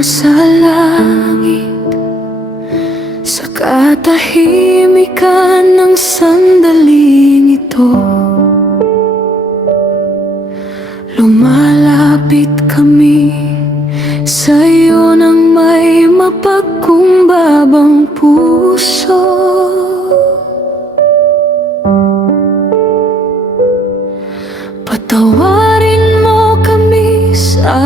nasa langit, sa katahimikan ng sandaling ito, lumalapit kami sa'yo nang may mapagkumbabang puso. Patawarin mo kami sa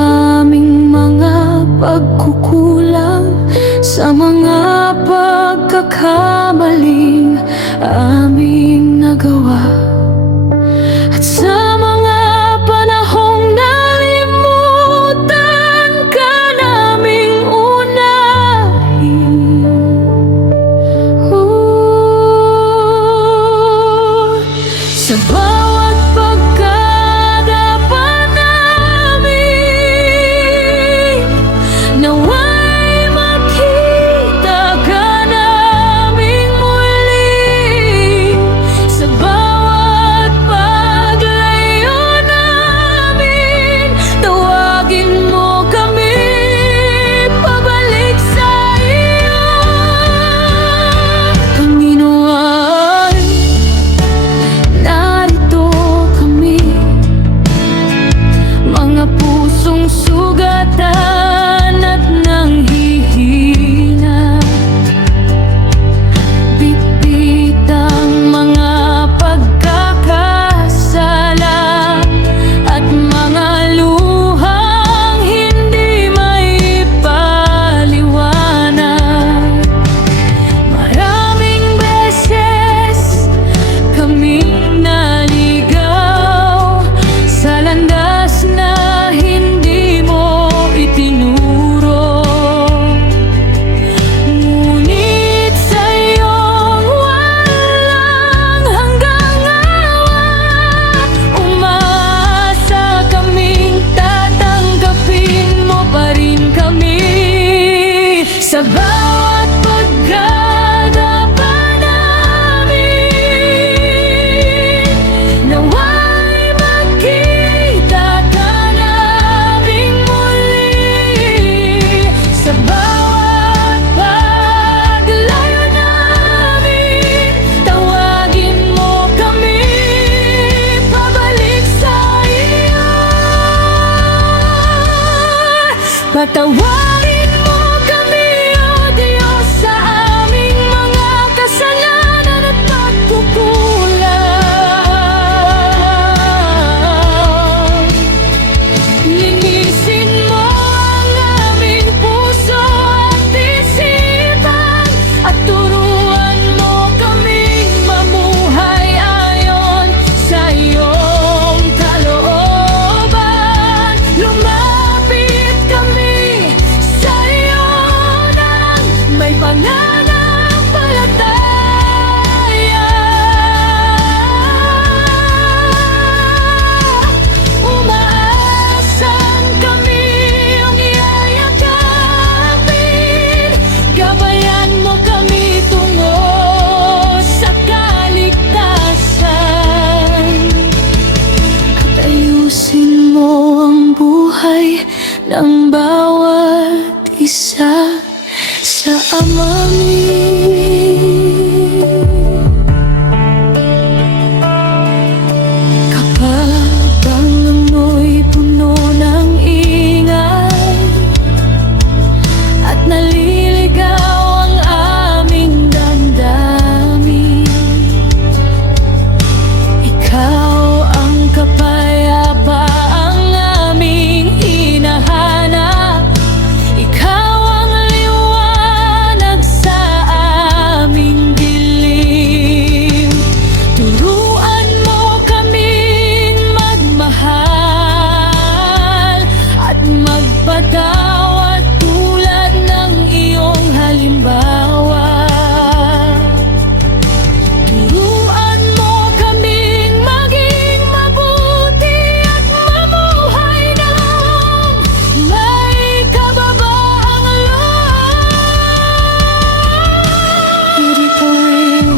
aming mga pagkukulang, sa mga pagkakamaling aming nagawa, at sa mga panahong nalimutan ka naming unahin. Sa bawat pagkadapan namin, nawa'y makita ka naming muli. Sa bawat paglayo namin, tawagin mo kami pabalik sa iyo. Panginoon, narito kami, mga pusong sugatan at nanghihina, bitbit ang mga pagkakasala at mga luhang hindi maipaliwanag. Maraming beses kaming naligaw sa landas na hindi mo itinuro, ngunit sa iyong walang hanggang awa, umaasa kaming tatanggapin mo pa rin kami. Sa bawat pagkadapan namin, nawa'y makita ka naming muli. Sa bawat paglayo namin, tawagin mo kami pabalik sa iyo. Patawarin mo kami, O Diyos, sa aming mga kasalanan at pagkukulang. Linisin mo ang aming puso at isipan, at turuan mo kaming mamuhay ayon sa iyong kalooban. Lumapit kami sa iyo nang may pananampalataya. Umaasan kami iyong iyayakapin, gabayan mo kami tungo sa kaligtasan, at ayusin mo ang buhay ng bawat isa sa amin. Kapag ang muno'y puno ng ingay at naliligaw ang aming damdamin, ikaw ang kapayapaang aming hinahanap. Ikaw ang liwanag sa aming dilim. Turuan mo kaming magmahal at magpatawad tulad ng iyong halimbawa. Turuan mo kaming maging mabuti at mamuhay ng may kababaang loob. Hindi ko rin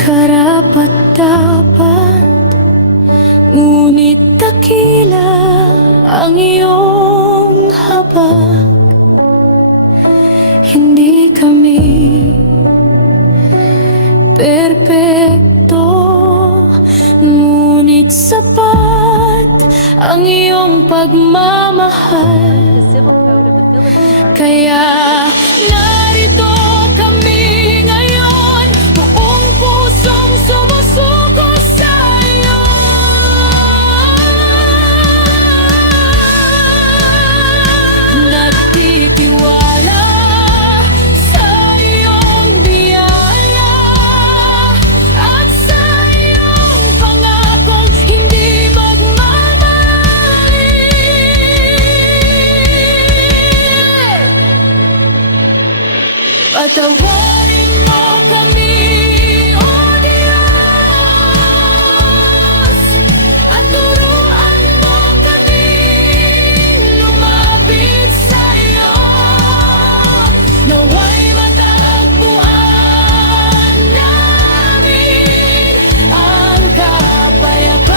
karapat-dapat, ngunit dakila ang iyong pagmamahal. The Civil Code of the Philippines Article Kaya narito kami ngayon, buong pusong sumusuko sa'yo. Nagtitiwala sa iyong biyaya at sa iyong pangakong hindi magmamali. Patawarin mo kami, O Diyos, at turuan mo kaming lumapit sa'yo. Nawa'y matagpuan namin ang kapayapaan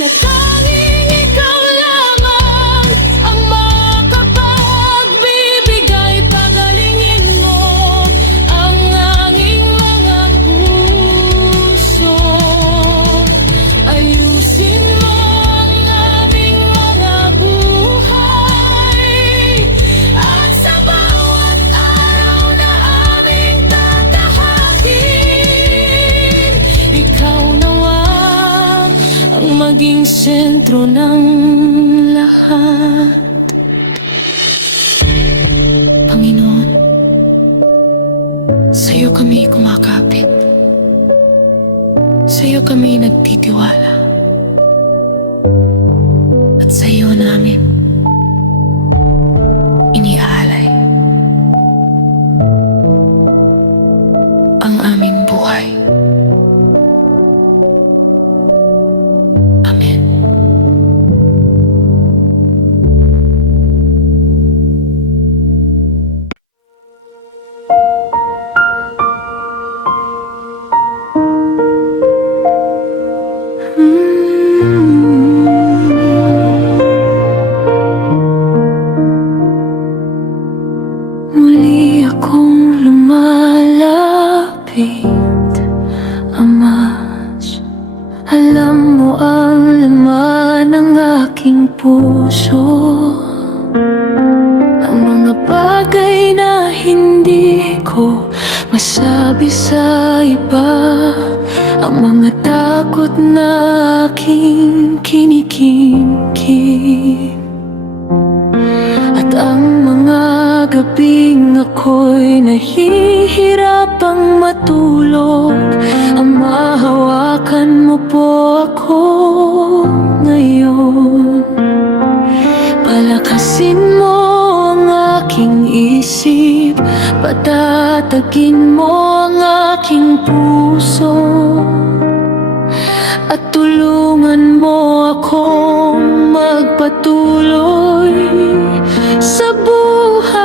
na tanging ikaw lamang ang makapagbibigay. Pagalingin mo ang aming mga puso, ayusin mo ang aming mga buhay, at sa bawat araw na aming tatahakin, ikaw nawa ang maging sentro ng lahat. Panginoon, sa'yo kami kumakapit. Sa'yo kami nagtitiwala. At sa'yo namin iniaalay ang aming buhay. Amen. Muli akong lumalapit, Ama. Alam mo ang laman ng aking puso, ang mga bagay na hindi ko masabi sa iba, ang mga takot na aking kinikimkim, at ang mga gabing ako'y nahihirapang matulog. Ama, hawakan mo po ako ngayon. Palakasin mo ang aking isip, patatagin mo ang aking puso, at tulungan mo akong magpatuloy sa buhay.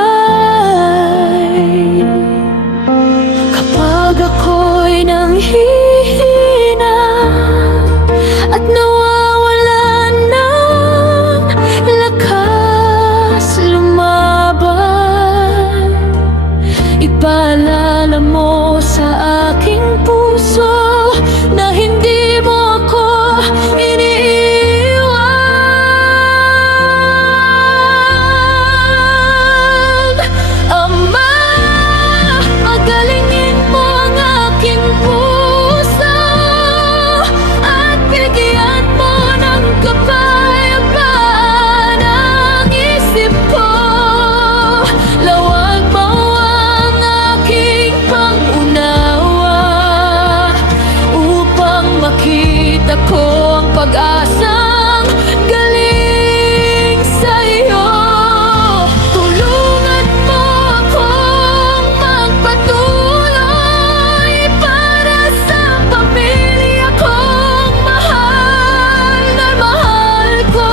Kapag ako'y nanghihina at nawawalan ng lakas lumaban, ipaalala mo sa aking puso na hindi mo ako iniiwan. Ama, pagalingin mo ang aking puso at bigyan mo ng kapayapaan ang isip ko. Lawag mo ang aking pangunawa upang makita ko ang pag-asang galing sa iyo. Tulungan mo akong magpatuloy para sa pamilya kong mahal na mahal ko,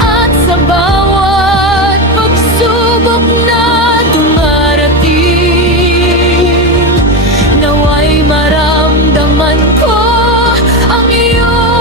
at sa bawat pagsubok na dumarating, nawa'y maramdaman ko ang iyong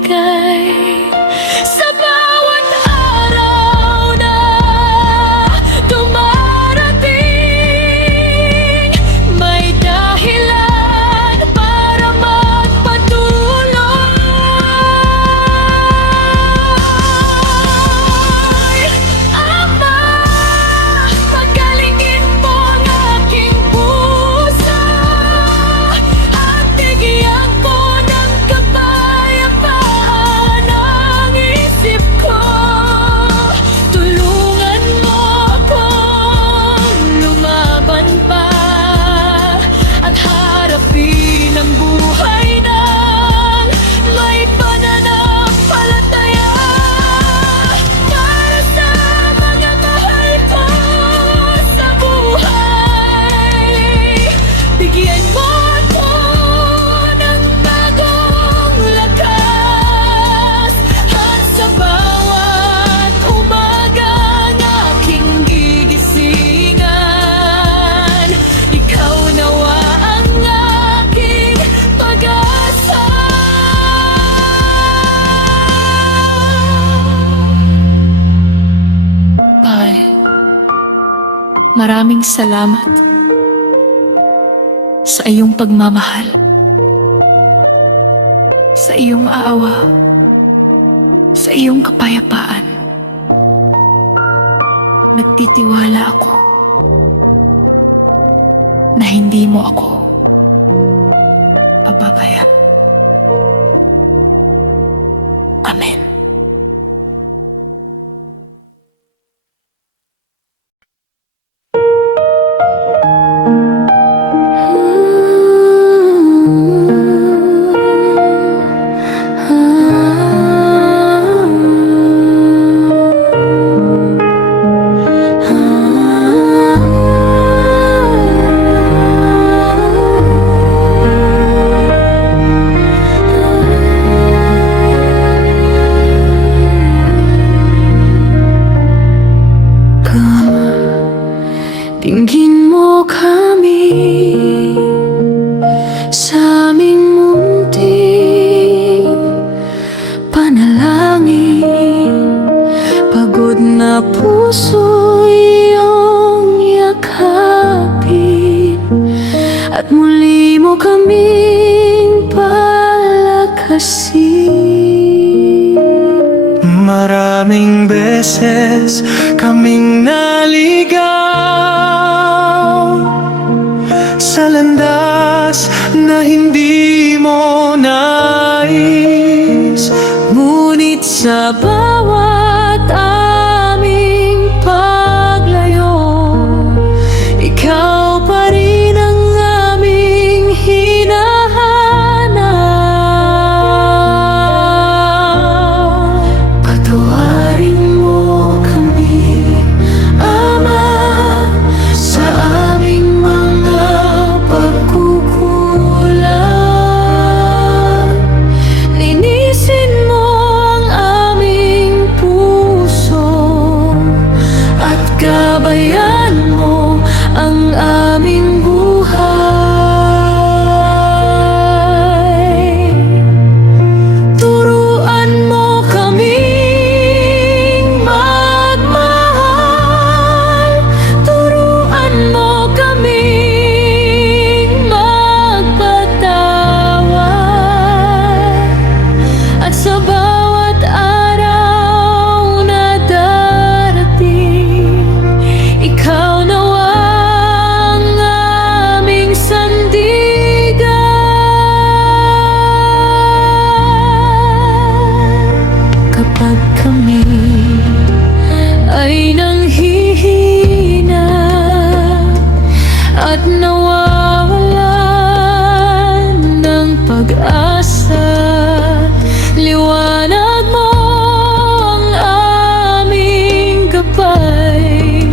ibigay. Sa bawat araw na dumarating, may dahilan para magpatuloy. Ama, pagalingin mo ang aking puso at bigyan ko ng kapayapaan ang isip ko. Tulungan mo akong lumaban pa at harapin ang buhay ng may pananampalataya. Para sa mga mahal ko sa buhay, bigyan mo ako ng bagong lakas. At sa bawat umagang aking gigisingan, ikaw nawa ang aking pag-asa. Pai, maraming salamat sa iyong pagmamahal, sa iyong awa, sa iyong kapayapaan. Nagtitiwala ako na hindi mo ako pababayaan. Amen. Tingin mo kami sa aming munting panalangin. Pagod na puso iyong yakapin at muli mo kaming palakasin. Maraming beses kaming naligaw sa landas na hindi mo nais. Ngunit sa bawat aming paglayo, ikaw pa rin ang aming hinahanap. Patawarin mo kami, Ama, sa aming mga pagkukulang. Linisin mo ang aming puso at gabayan mo ang aming buhay. Turuan mo kaming magmahal. Turuan mo kaming magpatawad. At sa bawat araw na darating, ikaw nawa ang aming sandigan. Kapag kami ay nanghihina at nawawalan ng pag-asa, liwanag mo ang aming gabay.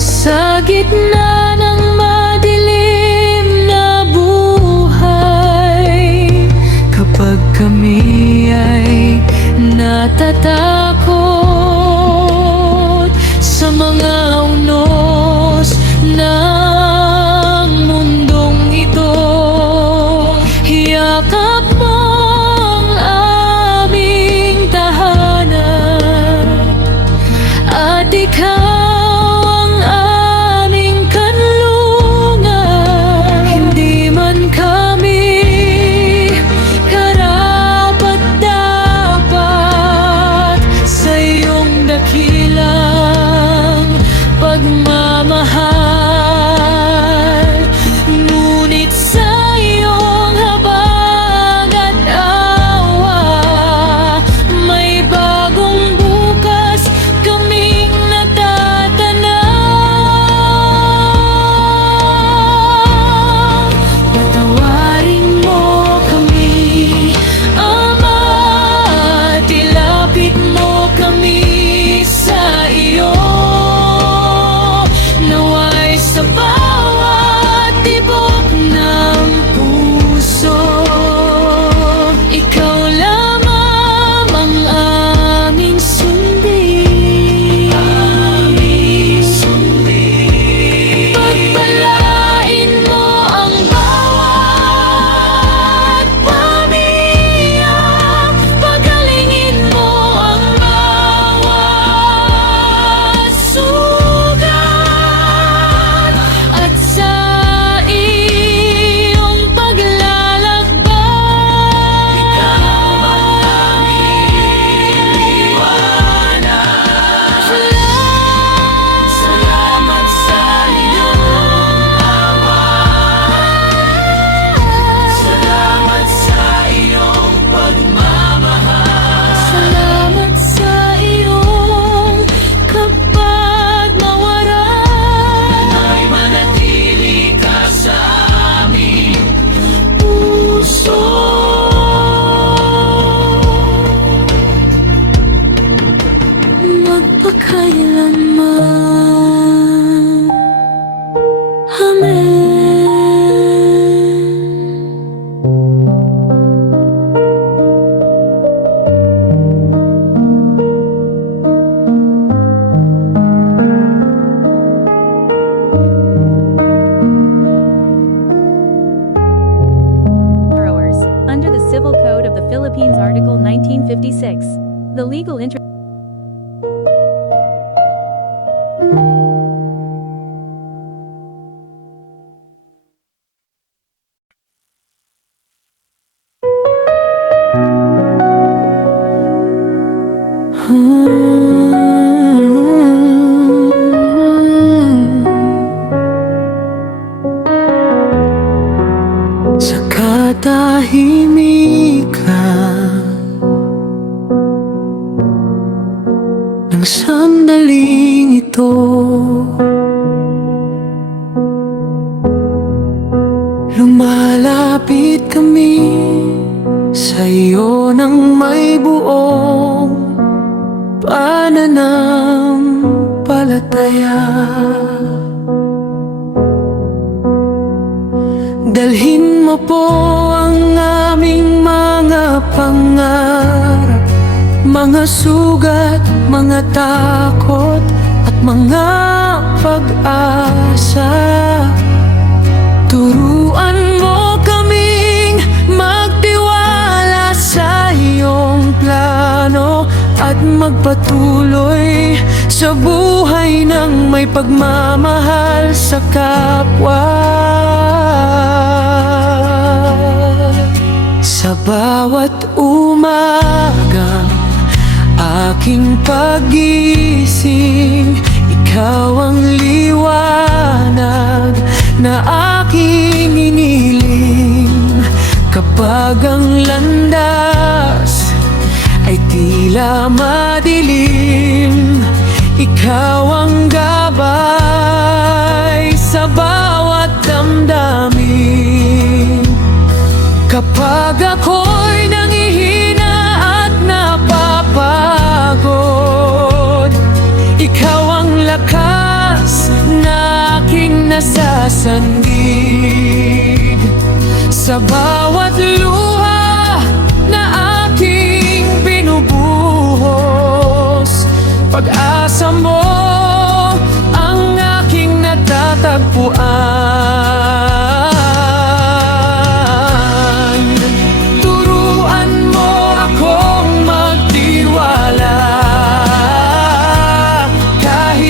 Sa gitna ng madilim na buhay, kapag kami ay natatakot sa mga unos ng mundong ito, yakap mo ang Ikaw ang aming kanlungan. Hindi man kami karapat-dapat sa iyong dakilang pagmamahal, ngunit sa iyong habag at awa, may bagong bukas kaming natatanaw. Patawarin mo kami, Ama, at ilapit mo kami sa iyo. Naway sa bawat tibok ng puso, ikaw lamang ang aming sundin. Pagpalain mo ang bawat pamilya, pagalingin mo ang bawat sugat, at sa iyong paglalakbay, ikaw ang aming liwanag. Salamat sa iyong awa. Salamat sa iyong pagmamahal. Salamat sa iyong kapagmawaran. Ay manatili ka sa aming puso. Magpakailanman. Amen. Borrowers, under the Civil Code of the Philippines Article 1956. The legal interest Sa katahimikan ng sandaling ito, lumalapit kami sa iyo ng may buong pananampalataya. Dalhin mo po ang aming mga pangarap, mga sugat, mga takot at mga pag-asa. Turuan mo kaming magtiwala sa iyong plano at magpatuloy sa buhay ng may pagmamahal sa kapwa. Sa bawat umagang aking pag-gising, ikaw ang liwanag na aking iniling. Kapag ang landas ay tila madilim, ikaw ang gabay sa bawat damdamin. Kapag ako'y nangihina at napapagod, ikaw ang lakas na aking nasasanggid. Sa bawat luha na aking binubuhos, pag-asa mo ang aking natatagpuan. Turuan mo akong magtiwala kahit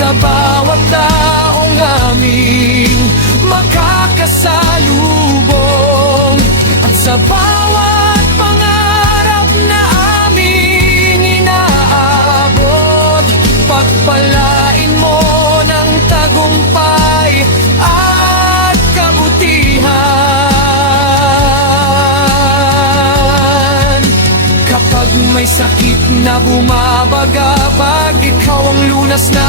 sa bawat taong aming makakasalubong, at sa bawat pangarap na aming inaabot. Pagpalain mo ng tagumpay at kabutihan. Kapag may sakit na bumabagabag, ikaw ang lunas na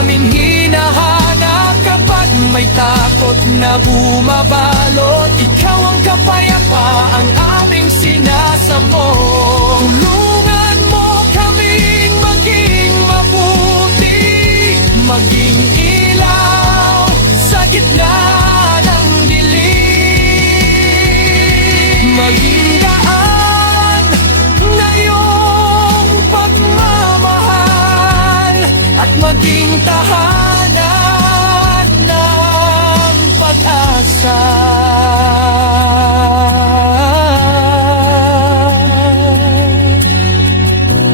amin hinahanap. Kapag may takot na bumabalot, ikaw ang kapayapaang aming sinasambong. Tulungan mo kaming maging mabuti, maging ilaw sa gitna ng dilim, maging daan na iyong pagmamahal, at maging tahanan ng pag-asa.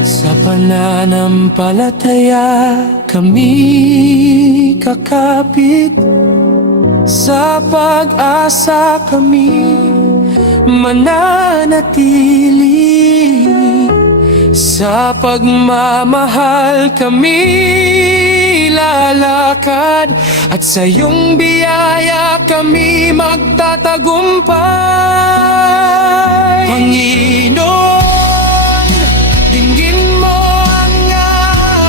Sa pananampalataya kami kakapit, sa pag-asa kami mananatili, sa pagmamahal kami lalakad, at sa iyong biyaya kami magtatagumpay. Panginoon, dinggin mo ang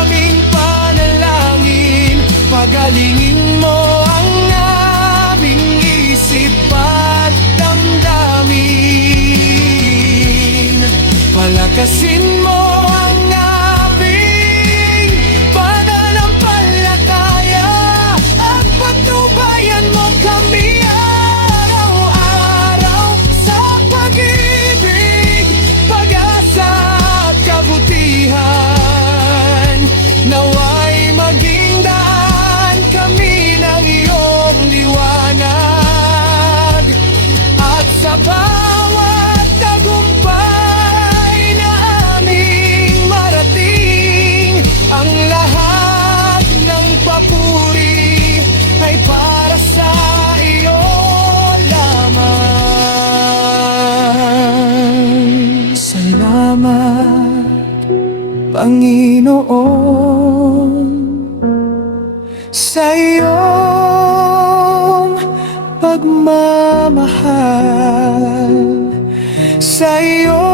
aming panalangin, pagalingin mo ang aming isip at damdamin, palakasin mo ang aming pananampalataya, at patnubayan mo kami araw-araw sa pag-ibig, pag-asa at kabutihan. Naway maging daan kami ng iyong liwanag, at sa bawat tagumpay na aming marating, ang lahat ng papuri ay para sa iyo lamang. Salamat, Panginoon, sa iyong pagmamahal, sa iyong